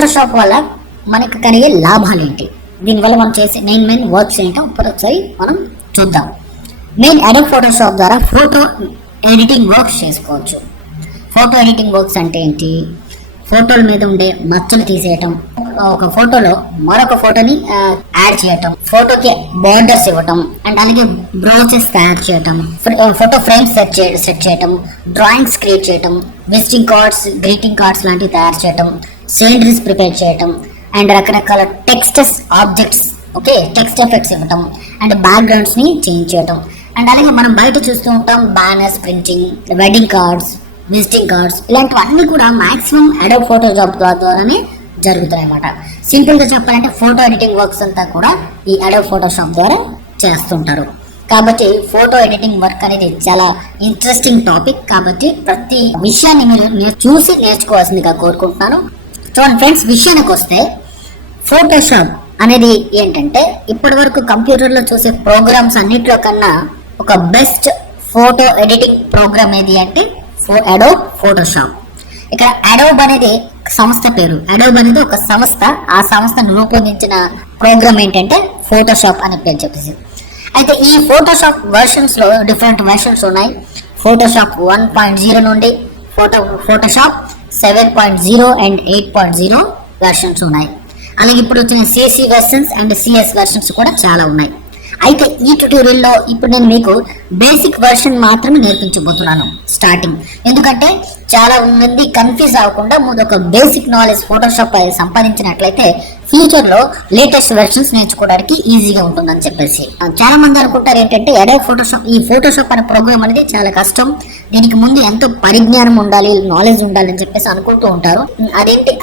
Photoshop వల్ల మనకు కలిగే లాభాలు ఏంటి, దీనివల్ల మనం చేసే మెయిన్ వర్క్స్ ఏంటో ఒకసారి మనం చూద్దాం. మెయిన్ అడోబ్ ఫోటోషాప్ ద్వారా ఫోటో ఎడిటింగ్ వర్క్స్ చేసుకోవచ్చు. ఫోటో ఎడిటింగ్ వర్క్స్ అంటే ఏంటి? ఫోటోల మీద ఉండే మచ్చలు తీసేయటం, ఒక ఫోటోలో మరొక ఫోటోని యాడ్ చేయటం, ఫోటోకి బార్డర్స్ ఇవ్వటం, అండ్ అలాగే బ్రోచెస్ తయారు చేయటం, ఫోటో ఫ్రేమ్స్ సెట్ చేయటం, డ్రాయింగ్స్ క్రియేట్ చేయటం, విజిటింగ్ కార్డ్స్, గ్రీటింగ్ కార్డ్స్ లాంటివి తయారు చేయటం, సీనరీస్ ప్రిపేర్ చేయటం, అండ్ రకరకాల టెక్స్టస్ ఆబ్జెక్ట్స్, ఓకే, టెక్స్ట్ ఎఫెక్ట్స్ ఇవ్వటం, అండ్ బ్యాక్గ్రౌండ్స్ ని చేంజ్ చేయటం. అండ్ అలాగే మనం బయట చూస్తూ ఉంటాం banners printing, wedding cards, visiting cards, ఇలాంటివన్నీ కూడా మాక్సిమం అడోబ్ ఫోటోషాప్ ద్వారానే జరుగుతాయి అన్నమాట. సింపుల్ గా చెప్పాలంటే ఫోటో ఎడిటింగ్ వర్క్స్ అంతా కూడా ఈ అడోబ్ ఫోటోషాప్ ద్వారా చేస్తుంటారు. కాబట్టి ఫోటో ఎడిటింగ్ వర్క్ అనేది చాలా ఇంట్రెస్టింగ్ టాపిక్. కాబట్టి ప్రతి విషయాన్ని మీరు చూసి నేర్చుకోవాల్సిందిగా కోరుకుంటున్నాను. చూడండి ఫ్రెండ్స్, విషయానికి వస్తే ఫోటోషాప్ అనేది ఏంటంటే ఇప్పటి వరకు కంప్యూటర్లో చూసే ప్రోగ్రామ్స్ అన్నిట్లో కన్నా ఒక బెస్ట్ ఫోటో ఎడిటింగ్ ప్రోగ్రామ్ ఏది అంటే అడోబ్ ఫోటోషాప్. ఇక్కడ అడోబ్ అనేది సంస్థ పేరు. అడోబ్ అనేది ఒక సంస్థ. ఆ సంస్థను రూపొందించిన ప్రోగ్రామ్ ఏంటంటే ఫోటోషాప్ అనే పేరు చెప్పేసి. అయితే ఈ ఫోటోషాప్ వర్షన్స్ లో డిఫరెంట్ వర్షన్స్ ఉన్నాయి. ఫోటోషాప్ 1.0 నుండి ఫోటోషాప్ 7.0 అండ్ 8.0 వెర్షన్స్ ఉన్నాయి. అలాగే ఇప్పుడు వచ్చిన CC versions and CS versions కూడా చాలా ఉన్నాయి. అయితే ఈ ట్యుటోరియల్లో ఇప్పుడు నేను మీకు బేసిక్ వెర్షన్ మాత్రమే నేర్పించబోతున్నాను స్టార్టింగ్. ఎందుకంటే చాలా మంది కన్ఫ్యూజ్ అవ్వకుండా ముందు ఒక బేసిక్ నాలెడ్జ్ ఫోటోషాప్ సంపాదించినట్లయితే ఫ్యూచర్ లో లేటెస్ట్ వెర్షన్స్ నేర్చుకోవడానికి ఈజీగా ఉంటుందని చెప్పేసి. చాలా మంది అనుకుంటారు ఏంటంటే అడోబ్ ఫోటోషాప్, ఈ ఫోటోషాప్ అనే ప్రోగ్రామ్ అనేది చాలా కష్టం, దీనికి ముందు ఎంతో పరిజ్ఞానం ఉండాలి, నాలెడ్జ్ ఉండాలి అని చెప్పేసి అనుకుంటూ ఉంటారు.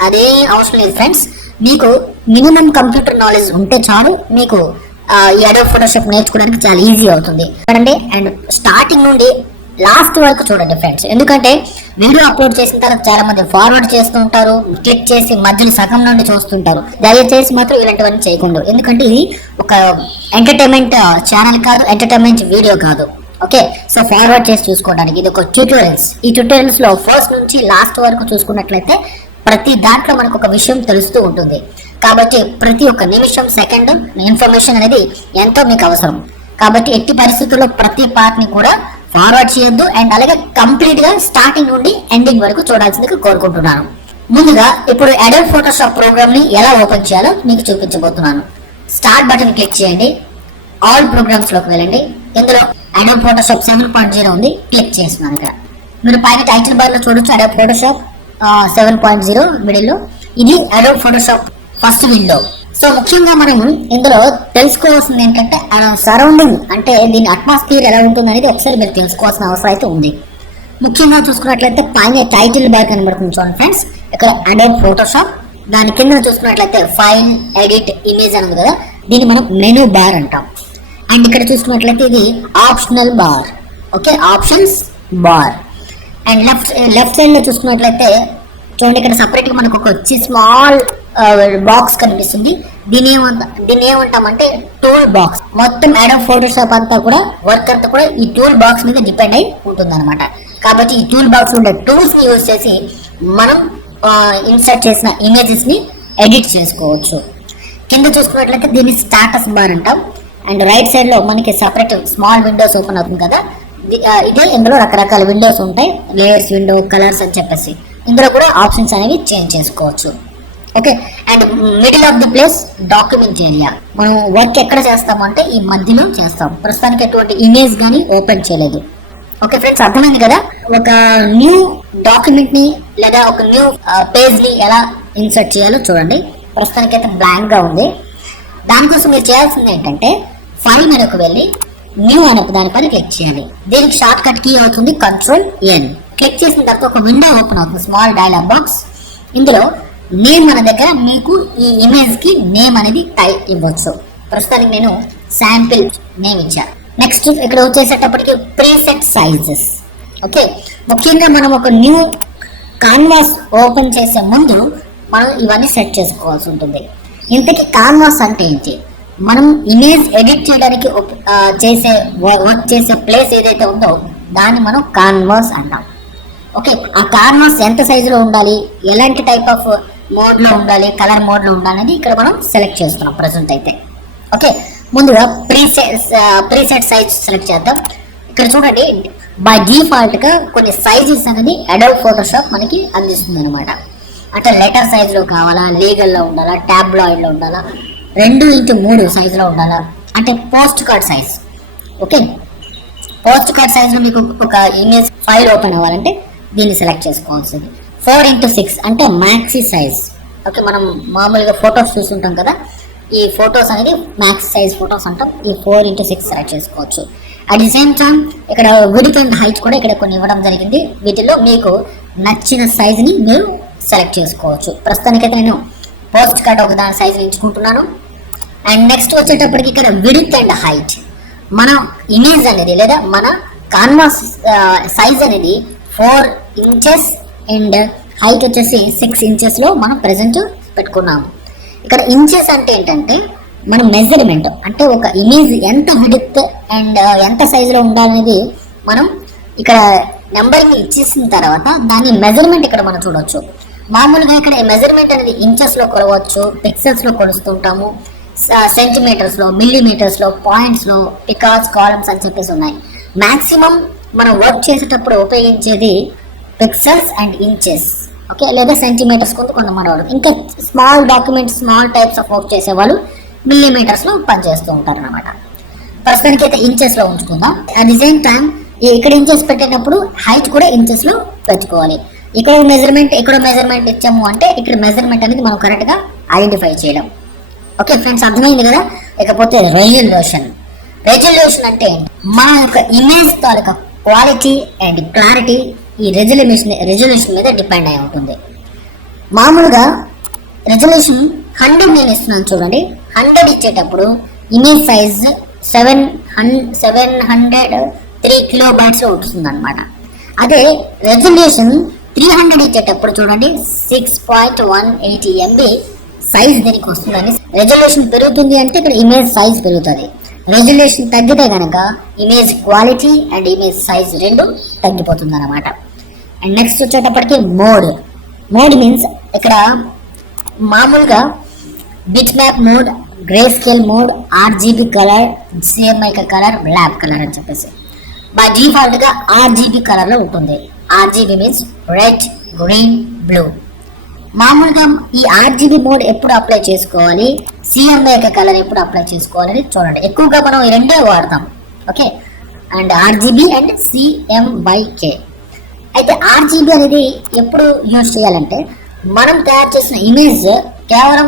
అదే అవసరం లేదు ఫ్రెండ్స్. మీకు మినిమం కంప్యూటర్ నాలెడ్జ్ ఉంటే చాలు, మీకు ఈ అడోబ్ ఫోటోషాప్ నేర్చుకోవడానికి చాలా ఈజీ అవుతుంది. చూడండి, అండ్ స్టార్టింగ్ నుండి లాస్ట్ వరకు చూడండి ఫ్రెండ్స్. ఎందుకంటే వీడియో అప్లోడ్ చేసిన తర్వాత చాలా మంది ఫార్వర్డ్ చేస్తూ ఉంటారు, క్లిక్ చేసి మధ్యలో సగం నుండి చూస్తుంటారు. దయచేసి మాత్రం ఇలాంటివన్నీ చేయకుండా, ఎందుకంటే ఇది ఒక ఎంటర్టైన్మెంట్ ఛానల్ కాదు, ఎంటర్టైన్మెంట్ వీడియో కాదు. ఓకే, సో ఫార్వర్డ్ చేసి చూసుకోవడానికి ఇది ఒక ట్యూటోరియల్స్. ఈ ట్యూటోరియల్స్ లో ఫస్ట్ నుంచి లాస్ట్ వరకు చూసుకున్నట్లయితే ప్రతి దాంట్లో మనకు ఒక విషయం తెలుస్తూ ఉంటుంది. కాబట్టి ప్రతి ఒక్క నిమిషం, సెకండ్ ఇన్ఫర్మేషన్ అనేది ఎంతో మీకు అవసరం. కాబట్టి ఎట్టి పరిస్థితుల్లో ప్రతి పార్ట్ ని కూడా ఫార్వర్డ్ చేయొద్దు, అండ్ అలాగే కంప్లీట్ గా స్టార్టింగ్ నుండి ఎండింగ్ వరకు చూడాల్సిందిగా కోరుకుంటున్నాను. ముందుగా ఇప్పుడు అడోబ్ ఫోటోషాప్ ప్రోగ్రామ్ ని ఎలా ఓపెన్ చేయాలో మీకు చూపించబోతున్నాను. స్టార్ట్ బటన్ క్లిక్ చేయండి, ఆల్ ప్రోగ్రామ్స్ లోకి వెళ్ళండి. ఇందులో అడోబ్ ఫోటోషాప్ 7.0 ఉంది, క్లిక్ చేస్తున్నాను. ఇక్కడ మీరు పైన టైటిల్ బార్ లో చూడొచ్చు అడోబ్ ఫోటోషాప్ 7.0 మిడిల్ లో. ఇది Adobe Photoshop first window. So ముఖ్యంగా మనం ఇందులో తెలుసుకోవాల్సింది ఏంటంటే సరౌండింగ్, అంటే దీని అట్మాస్ఫియర్ ఎలా ఉంటుంది అనేది ఒకసారి మీరు తెలుసుకోవాల్సిన అవసరం అయితే ఉంది. ముఖ్యంగా చూసుకున్నట్లయితే పైన టైటిల్ బార్ కనబడుతుంది చూడండి ఫ్రెండ్స్, ఇక్కడ అడోబ్ ఫోటోషాప్. దాని కింద చూసుకున్నట్లయితే ఫైల్, ఎడిట్, ఇమేజ్ అని ఉంది కదా, దీన్ని మనం మెనూ బార్ అంటాం. అండ్ ఇక్కడ చూసుకున్నట్లయితే ఇది optional bar, okay, options bar. And left side లో చూసుకున్నట్లయితే చూడండి, ఇక్కడ సపరేట్ గా మనకు ఒక వచ్చి స్మాల్ బాక్స్ కనిపిస్తుంది. దీని ఏమంటామంటే టూల్ బాక్స్. మొత్తం అడోబ్ ఫోటోషాప్ అంతా కూడా వర్క్ అంతా కూడా ఈ టూల్ బాక్స్ మీద డిపెండ్ అయి ఉంటుంది అనమాట. కాబట్టి ఈ టూల్ బాక్స్ ఉండే టూల్స్ ని యూజ్ చేసి మనం ఇన్సర్ట్ చేసిన ఇమేజెస్ ని ఎడిట్ చేసుకోవచ్చు. కింద చూసుకున్నట్లయితే దీన్ని స్టాటస్ బార్ అంటాం. అండ్ రైట్ సైడ్ లో మనకి సపరేట్ స్మాల్ విండోస్ ఓపెన్ అవుతుంది కదా, ఇదే ఇందులో రకరకాల విండోస్ ఉంటాయి, లేయర్స్ విండో, కలర్స్ అని చెప్పేసి. ఇందులో కూడా ఆప్షన్స్ అనేవి చేంజ్ చేసుకోవచ్చు. Okay, and middle of the place document area. మనం వర్క్ ఎక్కడ చేస్తామంటే ఈ మధ్యలో చేస్తాం. ప్రస్తుతానికి ఎటువంటి ఇమేజ్ కానీ ఓపెన్ చేయలేదు. ఓకే ఫ్రెండ్స్, అర్థమైంది కదా. ఒక న్యూ డాక్యుమెంట్ ని లేదా ఒక న్యూ పేజ్ ని ఎలా ఇన్సర్ట్ చేయాలో చూడండి. ప్రస్తుతానికి అయితే బ్లాంక్ గా ఉంది. దానికోసం మీరు చేయాల్సింది ఏంటంటే ఫైల్ మెనూకి వెళ్ళి న్యూ అనే దానిపైన క్లిక్ చేయాలి. దీనికి షార్ట్ కట్ కీ అవుతుంది Ctrl+N. క్లిక్ చేసిన తర్వాత ఒక విండో ఓపెన్ అవుతుంది, స్మాల్ డైలాగ్ బాక్స్. ఇందులో నేమ్ మన దగ్గర మీకు ఈ ఇమేజ్ కి నేమ్ అనేది టైప్ ఇవ్వచ్చు. ప్రస్తుతానికి నేను శాంపిల్ నేమ్ ఇచ్చాను. నెక్స్ట్ ఇక్కడ వచ్చేసేటప్పటికి ప్రీసెట్ సైజెస్. ఓకే, ముఖ్యంగా మనం ఒక న్యూ కాన్వాస్ ఓపెన్ చేసే ముందు మనం ఇవన్నీ సెట్ చేసుకోవాల్సి ఉంటుంది. ఇంతకీ కాన్వాస్ అంటే ఏంటి? మనం ఇమేజ్ ఎడిట్ చేయడానికి వర్క్ చేసే ప్లేస్ ఏదైతే ఉందో దాన్ని మనం కాన్వాస్ అంటాం. ఓకే, ఆ కాన్వాస్ ఎంత సైజులో ఉండాలి, ఎలాంటి టైప్ ఆఫ్ మోడ్లో ఉండాలి, కలర్ మోడ్లో ఉండాలని ఇక్కడ మనం సెలెక్ట్ చేస్తున్నాం ప్రజెంట్ అయితే. ఓకే, ముందుగా ప్రీసెట్ సైజ్ సెలెక్ట్ చేద్దాం. ఇక్కడ చూడండి, బై డిఫాల్ట్గా కొన్ని సైజెస్ అనేది అడోబ్ ఫోటోషాప్ మనకి అందిస్తుంది అనమాట. అంటే లెటర్ సైజులో కావాలా, లీగల్లో ఉండాలా, ట్యాబ్లాయిడ్లో ఉండాలా, 2x3 సైజులో ఉండాలా, అంటే post card size. Okay, post card సైజులో మీకు ఒక ఇమేజ్ ఫైల్ ఓపెన్ అవ్వాలంటే దీన్ని సెలెక్ట్ చేసుకోవాల్సింది. 4x6 అంటే మ్యాక్సీ సైజ్. ఓకే, మనం మామూలుగా ఫొటోస్ చూస్తుంటాం కదా, ఈ ఫొటోస్ అనేది మ్యాక్స్ సైజ్ ఫొటోస్ అంటాం. ఈ 4x6 సెలెక్ట్ చేసుకోవచ్చు. అట్ ది సేమ్ టైం ఇక్కడ విడ్త్ అండ్ హైట్ కూడా ఇక్కడ కొన్ని ఇవ్వడం జరిగింది. వీటిలో మీకు నచ్చిన సైజుని మీరు సెలెక్ట్ చేసుకోవచ్చు. ప్రస్తుతానికైతే నేను పోస్ట్ కార్డ్ ఒక దాని సైజుని ఎంచుకుంటున్నాను. అండ్ నెక్స్ట్ వచ్చేటప్పటికి ఇక్కడ విడ్త్ అండ్ హైట్, మన ఇమేజ్ అనేది లేదా మన కాన్వాస్ సైజ్ అనేది 4 ఇంచెస్ అండ్ హైట్ వచ్చేసి 6 ఇంచెస్లో మనం ప్రజెంట్ పెట్టుకున్నాము. ఇక్కడ ఇంచెస్ అంటే ఏంటంటే మన మెజర్మెంట్, అంటే ఒక ఇమేజ్ ఎంత విడ్త్ అండ్ ఎంత సైజులో ఉండాలనేది మనం ఇక్కడ నెంబర్ని ఇచ్చేసిన తర్వాత దాని మెజర్మెంట్ ఇక్కడ మనం చూడవచ్చు. మామూలుగా ఇక్కడ మెజర్మెంట్ అనేది ఇంచెస్లో కొలవచ్చు, పిక్సెల్స్లో కొలుస్తుంటాము, సెంటీమీటర్స్లో, మిల్లీమీటర్స్లో, పాయింట్స్లో, పికాస్, కాలమ్స్ అని చెప్పేసి ఉన్నాయి. మ్యాక్సిమం మనం వర్క్ చేసేటప్పుడు ఉపయోగించేది పిక్సెల్స్ అండ్ ఇంచెస్. ఓకే, లేదా సెంటీమీటర్స్ కొంతమంది వాడు. ఇంకా small documents, small types of work చేసేవాళ్ళు మిల్లీమీటర్స్లో పనిచేస్తూ ఉంటారు అనమాట. ప్రస్తుతానికి అయితే ఇంచెస్లో ఉంచుకుందాం. అట్ ది సేమ్ టైం ఇక్కడ ఇంచెస్ పెట్టేటప్పుడు హైట్ కూడా ఇంచెస్లో పెట్టుకోవాలి. ఇక్కడ మెజర్మెంట్ ఇచ్చాము అంటే ఇక్కడ మెజర్మెంట్ అనేది మనం కరెక్ట్గా ఐడెంటిఫై చేయడం. ఓకే ఫ్రెండ్స్, అర్థమైంది కదా. ఇకపోతే రెజల్యూషన్ అంటే మన యొక్క image taluka quality and clarity ఈ రెజల్యూషన్ మీద డిపెండ్ అయి ఉంటుంది. మామూలుగా రెజల్యూషన్ 100 నేను ఇస్తున్నాను చూడండి. 100 ఇచ్చేటప్పుడు ఇమేజ్ సైజ్ 703 KB ఉంటుంది అనమాట. అదే రెజల్యూషన్ 300 ఇచ్చేటప్పుడు చూడండి 6.180 MB సైజ్ దీనికి వస్తుందని. రెజల్యూషన్ పెరుగుతుంది అంటే ఇక్కడ ఇమేజ్ సైజ్ పెరుగుతుంది. రెజల్యూషన్ తగ్గితే కనుక image quality and image size రెండు తగ్గిపోతుంది అనమాట. అండ్ నెక్స్ట్ వచ్చేటప్పటికి మోడ్ మీన్స్ ఇక్కడ మామూలుగా bitmap mode, grey scale mode, RGB colour, CMYK colour, black colour అని చెప్పేసి బై డిఫాల్ట్గా RGB కలర్లో ఉంటుంది. RGB means red, green, blue. మామూలుగా ఈ RGB మోడ్ ఎప్పుడు అప్లై చేసుకోవాలి, CMYK కలర్ ఎప్పుడు అప్లై చేసుకోవాలని చూడండి. ఎక్కువగా మనం ఈ రెండే వాడతాం. Okay, and RGB and CMYK. అయితే RGB అనేది ఎప్పుడు యూజ్ చేయాలంటే మనం తయారు చేసిన ఇమేజ్ కేవలం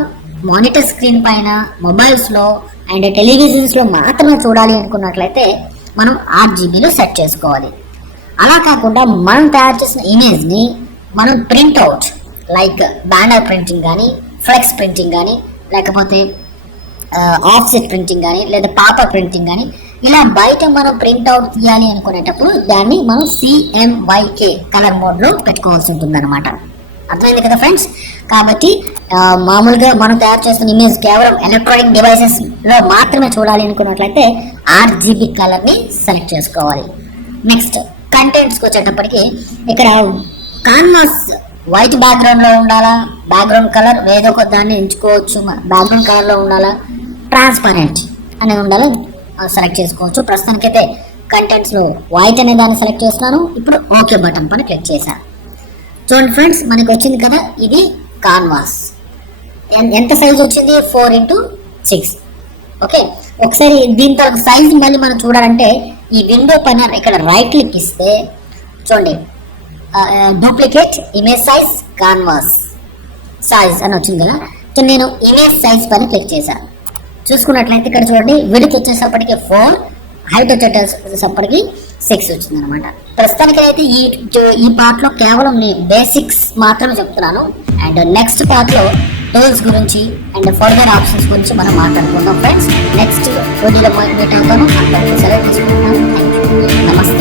మానిటర్ స్క్రీన్ పైన, మొబైల్స్లో అండ్ టెలివిజన్స్లో మాత్రమే చూడాలి అనుకున్నట్లయితే మనం RGBలో సెట్ చేసుకోవాలి. అలా కాకుండా మనం తయారు చేసిన ఇమేజ్ని మనం ప్రింట్అవుట్ లైక్ బ్యానర్ ప్రింటింగ్ కానీ, ఫ్లెక్స్ ప్రింటింగ్ కానీ, లేకపోతే ఆఫ్సెట్ ప్రింటింగ్ కానీ, లేదా పాపర్ ప్రింటింగ్ కానీ, ఇలా బయట మనం ప్రింట్అవుట్ తీయాలి అనుకునేటప్పుడు దాన్ని మనం CMYK కలర్ మోడ్లో పెట్టుకోవాల్సి ఉంటుంది అనమాట. అర్థమైంది కదా ఫ్రెండ్స్. కాబట్టి మామూలుగా మనం తయారు చేస్తున్న ఇమేజ్ కేవలం ఎలక్ట్రానిక్ డివైసెస్లో మాత్రమే చూడాలి అనుకున్నట్లయితే RGB కలర్ని సెలెక్ట్ చేసుకోవాలి. నెక్స్ట్ కంటెంట్స్కి వచ్చేటప్పటికి ఇక్కడ కాన్వాస్ వైట్ బ్యాక్గ్రౌండ్లో ఉండాలా, బ్యాక్గ్రౌండ్ కలర్ ఏదో ఒక దాన్ని ఎంచుకోవచ్చు. బ్యాక్గ్రౌండ్ కలర్లో ఉండాలా, ట్రాన్స్పరెంట్ అనేది ఉండాలి, సెలెక్ట్ చేసుకోవచ్చు. ప్రస్తుతానికైతే కంటెంట్స్లో వైట్ అనే దాన్ని సెలెక్ట్ చేస్తున్నాను. ఇప్పుడు ఓకే బటన్ పైన క్లిక్ చేశాను. చూడండి ఫ్రెండ్స్, మనకి వచ్చింది కదా ఇది కాన్వాస్. ఎంత సైజ్ వచ్చింది, 4x6. ఓకే, ఒకసారి దీని తర్వాత సైజ్ మళ్ళీ మనం చూడాలంటే ఈ విండో పైన ఇక్కడ రైట్ క్లిక్ ఇస్తే చూడండి duplicate image size canvas size అని వచ్చింది కదా. సో నేను ఇమేజ్ సైజ్ పైన క్లిక్ చేశాను. చూసుకున్నట్లయితే ఇక్కడ చూడండి విడ్త్ వచ్చేసప్పటికి 4, హైట్ వచ్చేటప్పటికి 6 వచ్చింది అనమాట. ప్రస్తుతానికి అయితే ఈ పార్ట్ లో కేవలం నేను బేసిక్స్ మాత్రమే చెప్తున్నాను. అండ్ నెక్స్ట్ పార్ట్ లో టూల్స్ గురించి అండ్ ఫర్దర్ ఆప్షన్స్ గురించి మనం మాట్లాడుకుందాం ఫ్రెండ్స్. నెక్స్ట్ వీడియోలో మీట్ అవుతాను. అందరికీ సెలవు తీసుకుంటున్నాను. థ్యాంక్ యూ, నమస్తే.